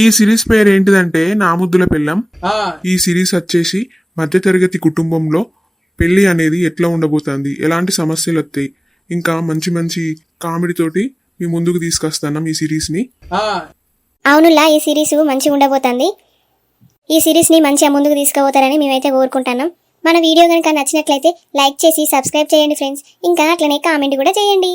ఈ సిరీస్ పేరు ఏంటిదంటే నా ముద్దుల పెళ్ళం. ఈ సిరీస్ వచ్చేసి మధ్యతరగతి కుటుంబంలో పెళ్లి అనేది ఎట్లా ఉండబోతుంది, ఎలాంటి సమస్యలు వస్తాయి, ఇంకా మంచి మంచి కామెడీ తోటి మీ ముందుకు తీసుకొస్తాను ఈ సిరీస్ ని. అవునులా, ఈ సిరీస్ మంచిగా ఉండబోతుంది. ఈ సిరీస్ని మంచిగా ముందుకు తీసుకుపోతారని మేమైతే కోరుకుంటున్నాం. మన వీడియో కనుక నచ్చినట్లయితే లైక్ చేసి సబ్స్క్రైబ్ చేయండి ఫ్రెండ్స్. ఇంకా అట్లనే కామెంట్ కూడా చేయండి.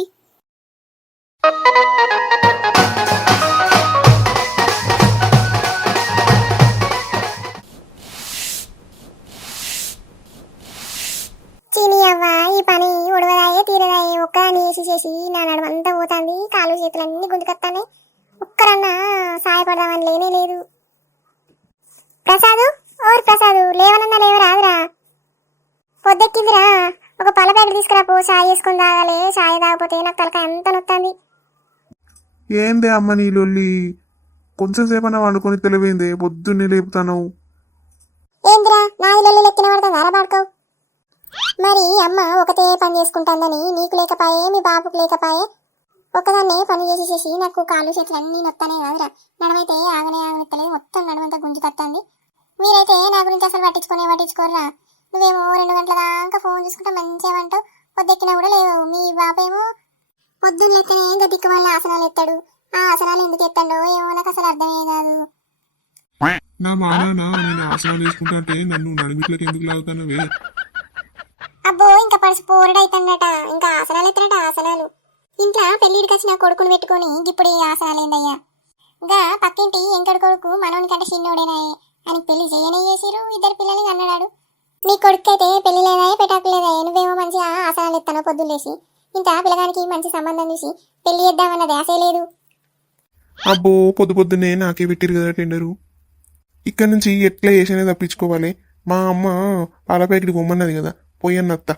ఈ పని ఉడవదాయే తీరదాయే ఒక్కదాన్ని వేసి చేసి నా నడమంతా పోతుంది, కాలు చేతులన్నీ గుంజుకొస్తాయి. ఒక్కరన్నా సాయపడదామని లేనే లేదు. ప్రసాదు, ఓర్ ప్రసాదు, లేవనన్నా లేవరాదురా, పొద్దెక్కిందిరా. ఒక పళ్ళ ప్యాకెట్ తీసుకురా పో, చాయ్ చేసుకుని తాగాలి. చాయ్ తాగపోతే నాకు తలకాయ ఎంత నొత్తంది. ఏందే అమ్మ నీ లొల్లి, కొంచెం సేపన్నా వండుకొని తెలివైందే, పొద్దున్నే లేపుతాను. ఏందిరా నాది లొల్లి లెక్కిన పడుతుంది అరబాడుకో. మరి అమ్మ ఒకటే పని చేసుకుంటుందని నీకు లేకపాయే మీ బాబుకు లేకపాయే. ఒక్కదాన్నే పని చేసి చేసి నాకు కాళ్ళు చేతులు అన్నీ నొత్తానే కాదురా. నడమైతే ఆగనే ఆగనెత్తలేదు, మొత్తం నడమంతా గుంజుకొస్తుంది. మీరైతే నా గురించి అసలు పట్టించుకోరురా. నువ్వేమో 2 గంటల దాకా ఫోన్ చూసుకుంటా మంచిగా అంటావు, పొద్దెక్కినా కూడా లేవు. మీ బాబేమో పొద్దున్న లెక్కనే ఇంకా దిక్కు మళ్ళీ ఆసనాలు ఎత్తాడు. ఆ ఆసనాలు ఎందుకు ఎత్తాడో ఏమో నాకు అసలు అర్థమే కాదు. నా మానా నేను ఆసనాలు వేసుకుంటే నన్ను నడిమిట్లకి ఎందుకు లాగుతానవే? అబ్బో ఇంకా పడుసు పోరడైతుందట, ఇంకా ఆసనాలు ఎత్తనట. ఆసనాలు ఇంట్లో పెళ్లిడికి వచ్చిన కొడుకుని పెట్టుకొని ఇప్పుడు ఈ ఆసనాలు ఏందయ్యా? ఇంకా పక్కింటి ఎంకడు కొడుకు మనోని కంటే చిన్నోడేనాయే, అని పెళ్లి చేయనే చేసిరు. 2 పిల్లల్ని అన్నాడు. నీ కొడుకు అయితే పెళ్లి లేదాయే, పెటాకు లేదాయే. నువ్వేమో మంచిగా ఆసనాలు ఎత్తాను పొద్దులేసి. ఇంత పిల్లగానికి మంచి సంబంధం చూసి పెళ్లి చేద్దామన్నది ఆశే లేదు. అబ్బో పొద్దున్నే నాకే పెట్టిరు కదా టెండరు. ఇక్కడ నుంచి ఎట్లా చేసినా తప్పించుకోవాలి. మా అమ్మ పాల ప్యాకెట్ పొమ్మన్నది కదా, పోయన్నత్త.